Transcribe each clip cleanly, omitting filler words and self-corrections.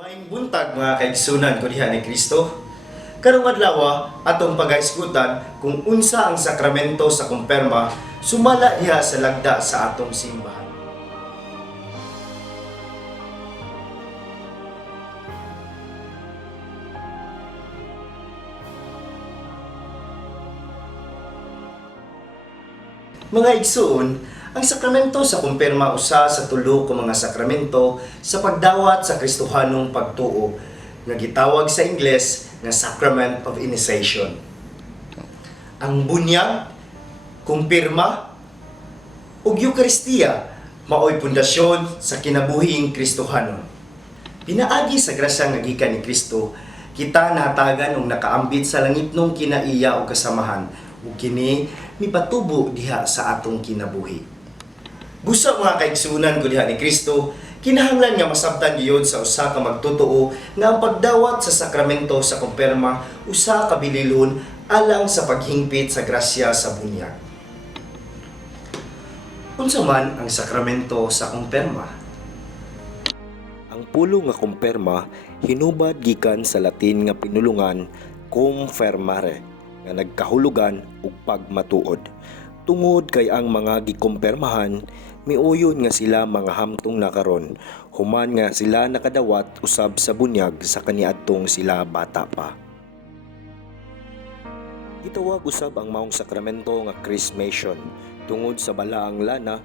Maayong buntag mga kaigsunan ko diha ni Kristo. Karong adlaw atong pagaisgutan kung unsa ang sakramento sa kumpirma sumala diha sa lagda sa atong simbahan. Mga igsoon, ang sakramento sa kumpirma usa sa tulo ka mga sakramento sa pagdawat sa Kristohanong pagtuo nga gitawag sa Ingles nga Sacrament of Initiation. Ang bunyag, kumpirma, ug Eucharistia maoy pundasyon sa kinabuhing Kristohanon. Pinaagi sa grasya nga gikan ni Kristo, kita nahatagan og nakaambit sa langitnong kinaiya o kasamahan ug kini mipatubo diha sa atong kinabuhi. Busa mga kaigsunan ko diha ni Kristo, kinahanglan nga masabtan gyud sa usa ka magtotoo nga ang pagdawat sa sakramento sa kumpirma usa ka bililon alang sa paghingpit sa grasya sa bunyag. Unsa man ang sakramento sa kumpirma? Ang pulo nga kumpirma hinubad gikan sa Latin nga pinulungan confirmare nga nagkahulugan ug pagmatuod. Tungod kay ang mga gikumpirmahan miuyon nga sila mga hamtong na karon human nga sila nakadawat usab sa bunyag sa kaniadtong sila bata pa. Gitawag usab ang maong sakramento nga chrismation tungod sa balaang lana.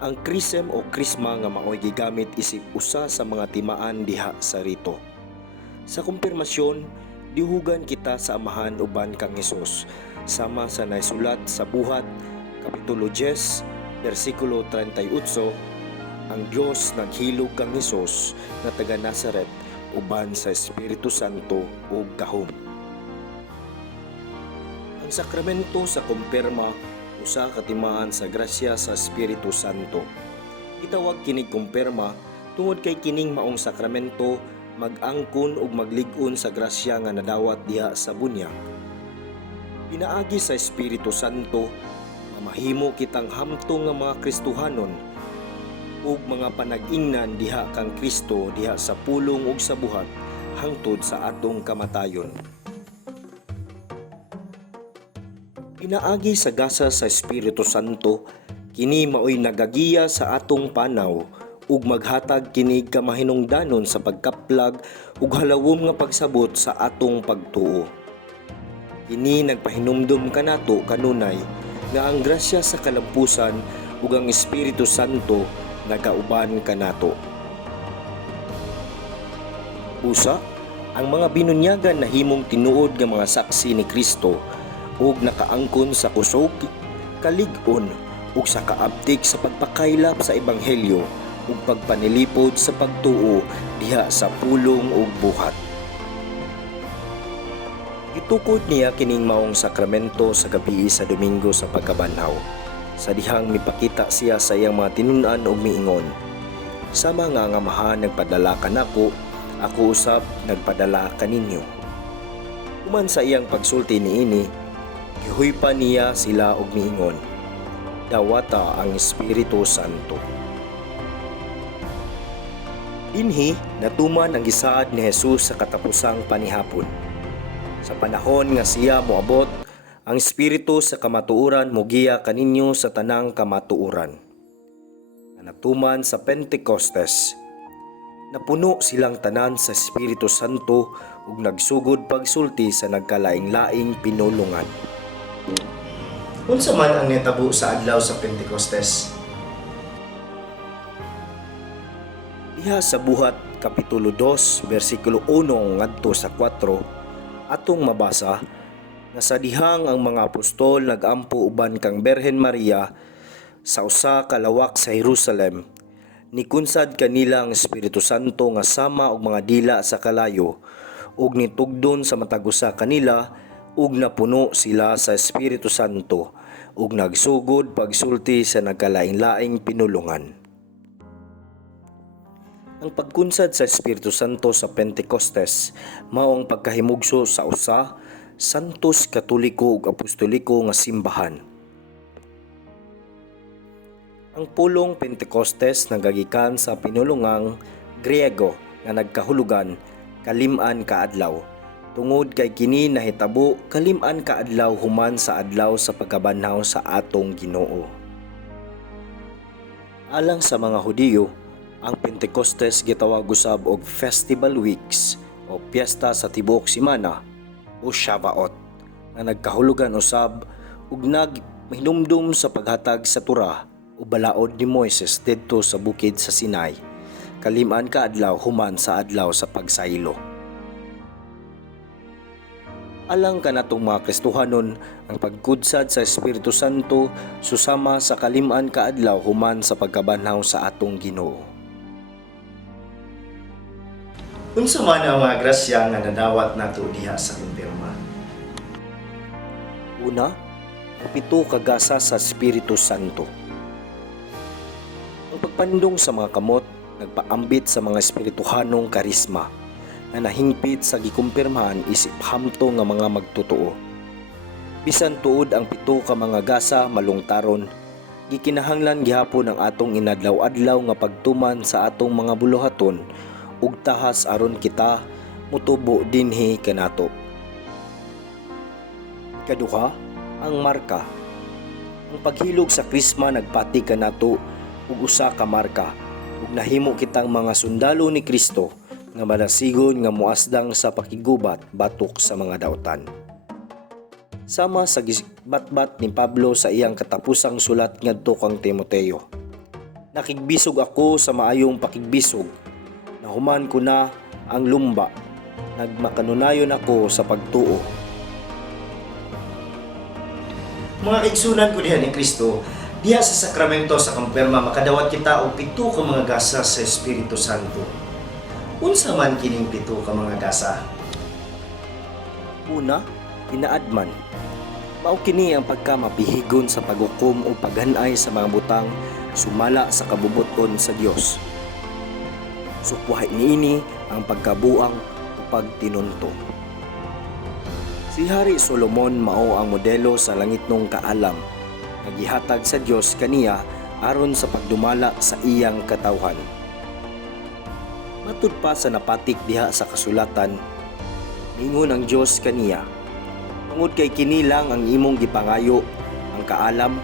Ang chrism o krisma nga maoy gigamit isip usa sa mga timaan diha sa rito. Sa kumpirmasyon, dihugan kita sa amahan uban kang Hesus, sama sa naisulat sa Buhat Kapitulo 10, versikulo 38, ang Dios naghilog kang Hesus na taga Nazaret uban sa Espiritu Santo ug gahom. Ang sakramento sa kumpirma usa ka timaan sa grasya sa Espiritu Santo. Itawag kining kumpirma tungod kay kining maong sakramento mag-angkon ug maglig-on sa grasya nga nadawat diha sa bunyag. Pinaagi sa Espiritu Santo, mamahimo kitang hamtong nga mga Kristohanon ug mga panag-ingnan diha kang Kristo diha sa pulong ug sa buhat hangtod sa atong kamatayon. Pinaagi sa gasa sa Espiritu Santo, kini maoy nagagiya sa atong panaw ug maghatag kini kamahinungdanon sa pagkaplag ug halawom nga pagsabot sa atong pagtuo. Kini nagpahinumdum kanato kanunay nga ang grasya sa kalampusan ug ang Espiritu Santo nagauban kanato. Usa, ang mga binunyagan na himong tinuod nga mga saksi ni Kristo ug nakaangkon sa kusog, kalig-on ug sa kaabtik sa pagpakaylap sa ebanghelyo ug pagpanilipod sa pagtuo diha sa pulong ug buhat. Gitukod niya kining maong sakramento sa gabii sa Domingo sa pagkabanhaw. Sa dihang mipakita siya sa iyang mga tinun-an ug miingon, "Sama nga ang Amahan nagpadala kanako, ako usab nagpadala kaninyo." Human sa iyang pagsulti niini, gihuypa niya sila og miingon, "Dawata ang Espiritu Santo." Dinhi natuman ang gisaad ni Hesus sa katapusang panihapon. Sa panahon nga siya moabot, ang Espiritu sa kamatuoran mogiya kaninyo sa tanang kamatuoran. Natuman sa Pentecostes, napuno silang tanan sa Espiritu Santo ug nagsugod pagsulti sa nagkalaing-laing pinulungan. Unsa man ang nitabo sa adlaw sa Pentecostes? Diha sa Buhat Kapitulo 2, versikulo 1 ngadto sa 4, atong mabasa nga sa dihang ang mga apostol nagampo uban kang Berhen Maria sa usa ka lawak sa Jerusalem, nikunsad kanila ang Espiritu Santo nga sama og mga dila sa kalayo ug nitugdon sa matag usa kanila ug napuno sila sa Espiritu Santo ug nagsugod pagsulti sa nagkalain-laing pinulungan. Ang pagkunsad sa Espiritu Santo sa Pentecostes mao ang pagkahimugso sa usa santos katoliko ug apostoliko nga simbahan. Ang pulong Pentecostes nagagikan sa pinulungang Griego nga nagkahulugan kalim-an kaadlaw. Tungod kay kini nahitabo kalim-an kaadlaw human sa adlaw sa pagkabanhaw sa atong Ginoo. Alang sa mga Hudiyo, ang Pentecostes gitawag usab og Festival Weeks o Piyesta sa Tibuok Semana o Shavuot nga nagkahulugan usab ug naghinumdum sa paghatag sa Torah o balaod ni Moises didto sa bukid sa Sinai, kalim-an kaadlaw human sa adlaw sa pagsaylo. Alang kanatong mga Kristohanon, ang pagkudsad sa Espiritu Santo susama sa kalim-an kaadlaw human sa pagkabanhaw sa atong Ginoo. Unsa man ang mga grasya nga nadawat nato diha sa kumpirma? Una, ang 7 ka gasa sa Espiritu Santo. Ang pagpandong sa mga kamot nagpaambit sa mga espirituhanong karisma na nahingpit sa gikumpirmahan isip hamto nga mga magtotoo. Bisan tuod ang 7 ka mga gasa malungtaron, gikinahanglan gihapon ang atong inadlaw-adlaw nga pagtuman sa atong mga buluhaton ug tahas aron kita mutubo dinhi kanato. Ikaduha, ang marka. Ang paghilog sa krisma nagpati kanato ug usa ka marka ug nahimo kitang mga sundalo ni Kristo nga malasigon nga muasdang sa pakigubat batok sa mga daotan. Sama sa batbat ni Pablo sa iyang katapusang sulat ngadto kang Timoteo. Nakigbisog ako sa maayong pakigbisog, nahuman ko na ang lumba, nagmakanunayon ako sa pagtuo. Mga kaigsunan ko diha ni Kristo, diha sa sakramento sa kumpirma makadawat kita og 7 ka mga gasa sa Espiritu Santo. Unsa man kining 7 ka mga gasa? Una, inaadman. Mao kini ang pagkamapihigon sa paghukom o paghanay sa mga butang sumala sa kabubuton sa Dios. Sukwahay niini ang pagkabuang o pagtinunto. Si Hari Solomon mao ang modelo sa langitnong kaalam, nagihatag sa Dios kaniya aron sa pagdumala sa iyang katawhan. Matud pa sa napatik diha sa kasulatan, ningon ang Dios kaniya, tungod kay kini lang ang imong gipangayo, ang kaalam,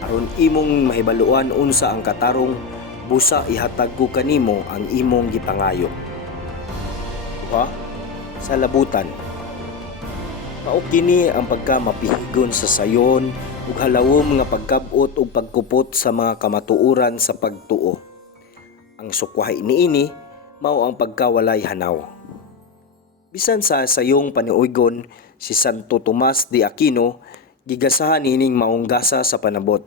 aron imong mahibaluan unsa ang katarong, busa ihatag ko kanimo ang imong gipangayo. Duha, sa labutan. Mao kini ang pagkamapihigon sa sayon ug halawom nga pagkabot ug pagkupot sa mga kamatuoran sa pagtuo. Ang sukwahay niini mao ang pagkawalay hanaw. Bisan sa sayong paniuygon, si Santo Tomas de Aquino gigasahan nining maong gasa sa panabot.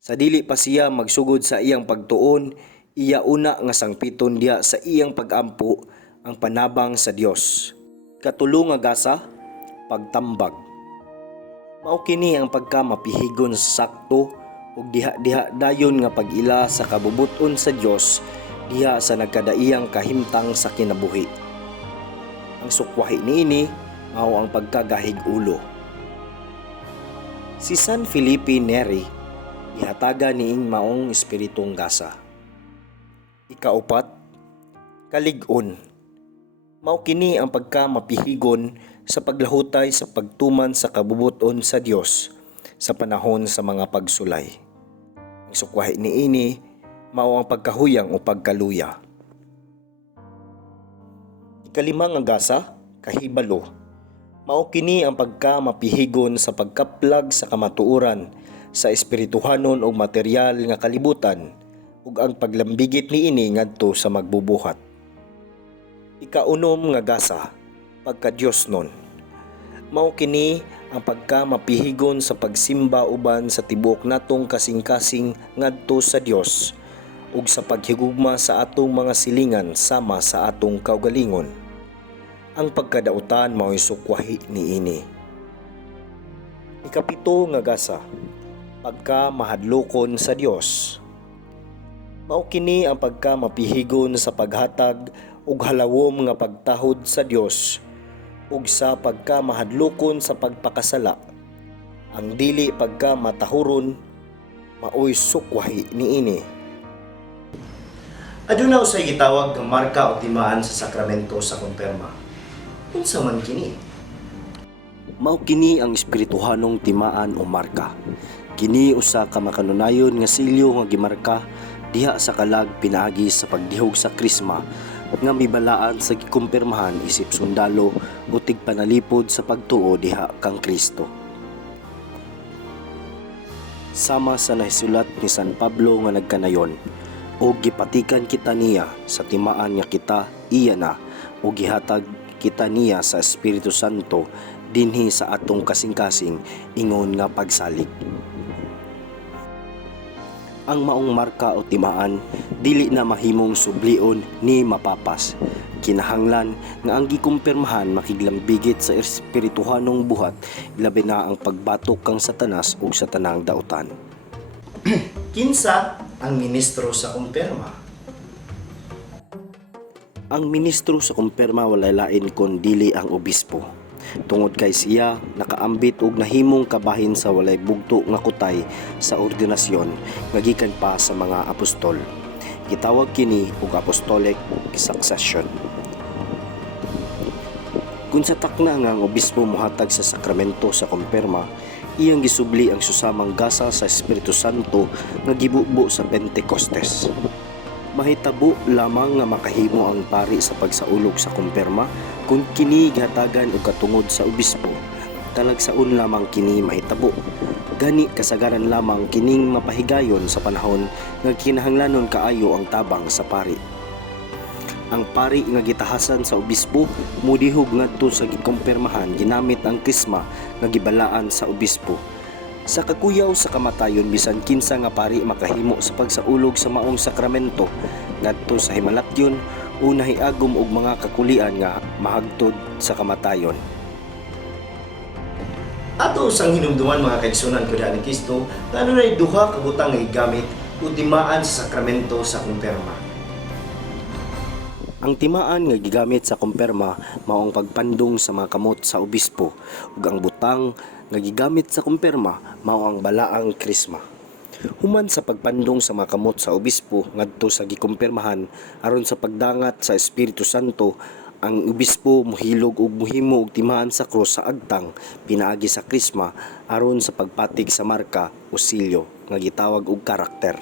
Sa dili pa siya magsugod sa iyang pagtuon, iya una nga sangpiton diha sa iyang pagampo ang panabang sa Dios. Katulo nga gasa, pagtambag. Mao kini ang pagkamapihigon sa sakto ug diha-diha dayon nga pag-ila sa kabubuton sa Dios diha sa nagkadaiyang kahimtang sa kinabuhi. Ang sukwahi niini mao ang pagkagahig ulo. Si San Felipe Neri gihatagan niing maong espiritong gasa. Ikaupat, kalig-on. Mao kini ang pagkamapihigon sa paglahutay sa pagtuman sa kabubuton sa Dios sa panahon sa mga pagsulay. Ang sukwahi niini mao ang pagkahuyang o pagkaluya. Ikalima nga gasa, kahibalo. Mao kini ang pagkamapihigon sa pagkaplag sa kamatuoran sa espirituhanon o material nga kalibutan ug ang paglambigit niini ngadto sa magbubuhat. Ikaunom nga gasa, pagka-Diosnon. Mao kini ang pagkamapihigon sa pagsimba uban sa tibuok natong kasing-kasing ngadto sa Dios ug sa paghigugma sa atong mga silingan sama sa atong kaugalingon. Ang pagkadautan mao'y sukwahi niini. Ikapito nga gasa, pagkamahadlokon sa Dios. Mao kini ang pagkamapihigon sa paghatag ug halawom nga pagtahod sa Dios ug sa pagkamahadlokon sa pagpakasala. Ang dili pagkamatahuron mao'y sukwahi niini. Aduna usay gitawag nga marka o timaan sa sakramento sa kumpirma. Unsa man kini? Mao kini ang espirituhanong timaan o marka. Kini usa ka makanunayon nga silyo nga gimarka diha sa kalag pinaagi sa pagdihog sa krisma nga mibalaan sa gikumpirmahan isip sundalo o tigpanalipod sa pagtuo diha kang Kristo. Sama sa nahisulat ni San Pablo nga nagkanayon, o gipatikan kita niya sa timaan nga kita iya na, o gihatag kita niya sa Espiritu Santo dinhi sa atong kasing-kasing ingon nga pagsalig. Ang maong marka o timaan dili na mahimong sublion ni mapapas. Kinahanglan nga ang gikumpirmahan makiglambigit sa espirituhanong buhat, ilabi na ang pagbatok kang Satanas ug sa tanang dautan. Kinsa ang ministro sa kumpirma? Ang ministro sa kumpirma walay lain kon dili ang obispo. Tungod kay siya nakaambit og nahimong kabahin sa walay bugto nga kutay sa ordinasyon nga gikan pa sa mga apostol. Gitawag kini og apostolic succession. Kung sa takna nga ang obispo mohatag sa sakramento sa kumpirma, iyang gisubli ang susamang gasa sa Espiritu Santo nga gibubo sa Pentecostes. Mahitabo lamang nga makahimo ang pari sa pagsaulog sa kumpirma kung kini gihatagan og katungod sa obispo. Talagsaon lamang kini mahitabo. Gani kasagaran lamang kining mapahigayon sa panahon nga kinahanglanon kaayo ang tabang sa pari. Ang pari nga gitahasan sa obispo mudihog ngadto sa gikumpirmahan ginamit ang krisma nga gibalaan sa obispo. Sa kakuyaw sa kamatayon bisan kinsa nga pari makahimo sa pagsaulog sa maong sakramento ngadto sa himalatyon o nahiagom og mga kakulian nga mahagtod sa kamatayon. Ato sang hinumduman mga kaigsunan ko ni Kristo nga adunay duha ka butang nga gigamit o timaan sa sakramento sa kumpirma. Ang timaan nga gigamit sa kumpirma maong pagpandong sa mga kamot sa obispo ug ang butang nga gigamit sa kumpirma mao ang balaang krisma. Human sa pagpandong sa mga kamot sa obispo ngadto sa gikumpirmahan aron sa pagdangat sa Espiritu Santo, ang obispo mohilog og mohimo og timaan sa krus sa agtang pinaagi sa krisma aron sa pagpatig sa marka o silyo nga gitawag og karakter.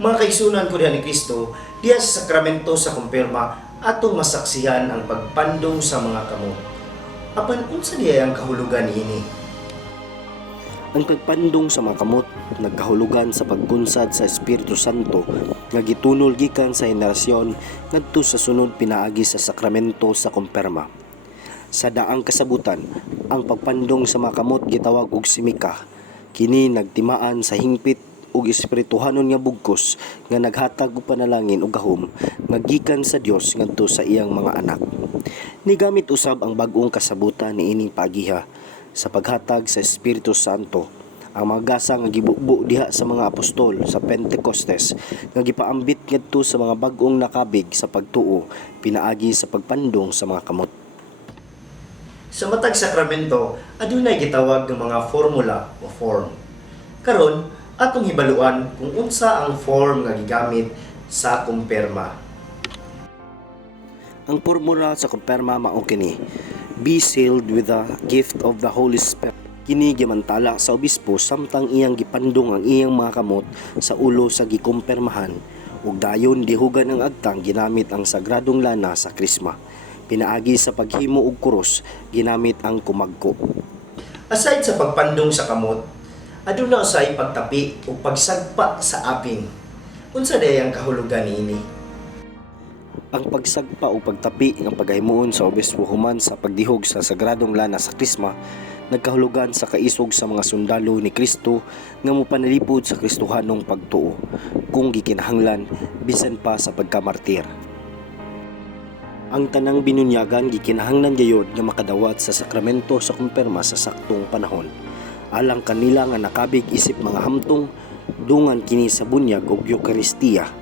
Mga kaigsunan ko ni Kristo, diya sa sakramento sa kumpirma atong masaksihan ang pagpandong sa mga kamot. Apan unsa diya ang kahulugan niini? Ang pagpandong sa mga kamot nagkahulugan sa pagkunsad sa Espiritu Santo nga gitunol gikan sa henerasyon ngadto sa sunod pinaagi sa sakramento sa kumpirma. Sa daang kasabutan, ang pagpandong sa mga kamot gitawag og simika. Kini nagtimaan sa hingpit ug espirituhanon nga bugkos nga naghatag og panalangin ug gahom nga gikan sa Dios ngadto sa iyang mga anak. Nigamit usab ang bag-ong kasabutan niining pagiha sa paghatag sa Espiritu Santo ang mga gasa nga gibubo diha sa mga apostol sa Pentecostes nga gipaambit ngadto sa mga bag-ong nakabig sa pagtuo pinaagi sa pagpandong sa mga kamot. Sa matag sakramento, adunay gitawag nga mga formula o form. Karon, atong hibaluan kung unsa ang form nga gigamit sa kumpirma. Ang formula sa kumpirma mao kini: be sealed with the gift of the Holy Spirit. Kini gimantala sa obispo samtang iyang gipandong ang iyang mga kamot sa ulo sa gikumpirmahan ug dayon dihugan ang agtang ginamit ang sagradong lana sa krisma. Pinaagi sa paghimo og kuros ginamit ang kumagko. Aside sa pagpandong sa kamot, aduna usay pagtapi o pagsagpa sa aping. Unsa day ang kahulugan niini? Ang pagsagpa o pagtapi ng paghimuon sa obispo human sa pagdihog sa sagradong lana sa krisma nagkahulugan sa kaisog sa mga sundalo ni Kristo nga mopanalipod sa Kristohanong pagtuo kung gikinahanglan bisan pa sa pagkamartir. Ang tanang binunyagan gikinahanglan gayud nga makadawat sa sakramento sa kumpirma sa saktong panahon. Alang kanila nga nakabig isip mga hamtong dungan kini sa bunyag ug Eucharistia.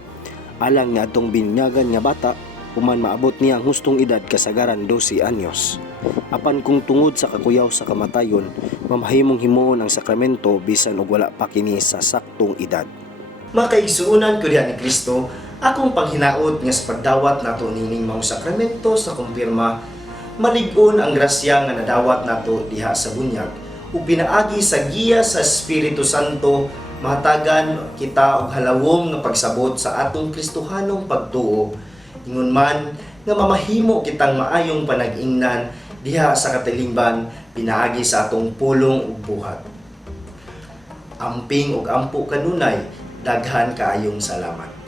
Alang nga atong binyagan nga bata human maabot niya ang hustong edad kasagaran 12 anyos. Apan kung tungod sa kakuyaw sa kamatayon, mamahimong himuon ang sakramento bisan og wala pa kini sa saktong edad. Mga kaigsuunan ko ni Kristo, Akong paghinaot nga sa pagdawat nato nining mga sakramento sa kumpirma, malig-on ang grasya nga nadawat nato diha sa bunyag ug pinaagi sa giya sa Espiritu Santo mahatagan kita og halawom nga pagsabot sa atong Kristohanong pagtuo, ingon man nga mamahimo kitang maayong panag-ingnan diha sa katilingban pinaagi sa atong pulong ug buhat. Amping ug ampo kanunay, daghan kaayong salamat.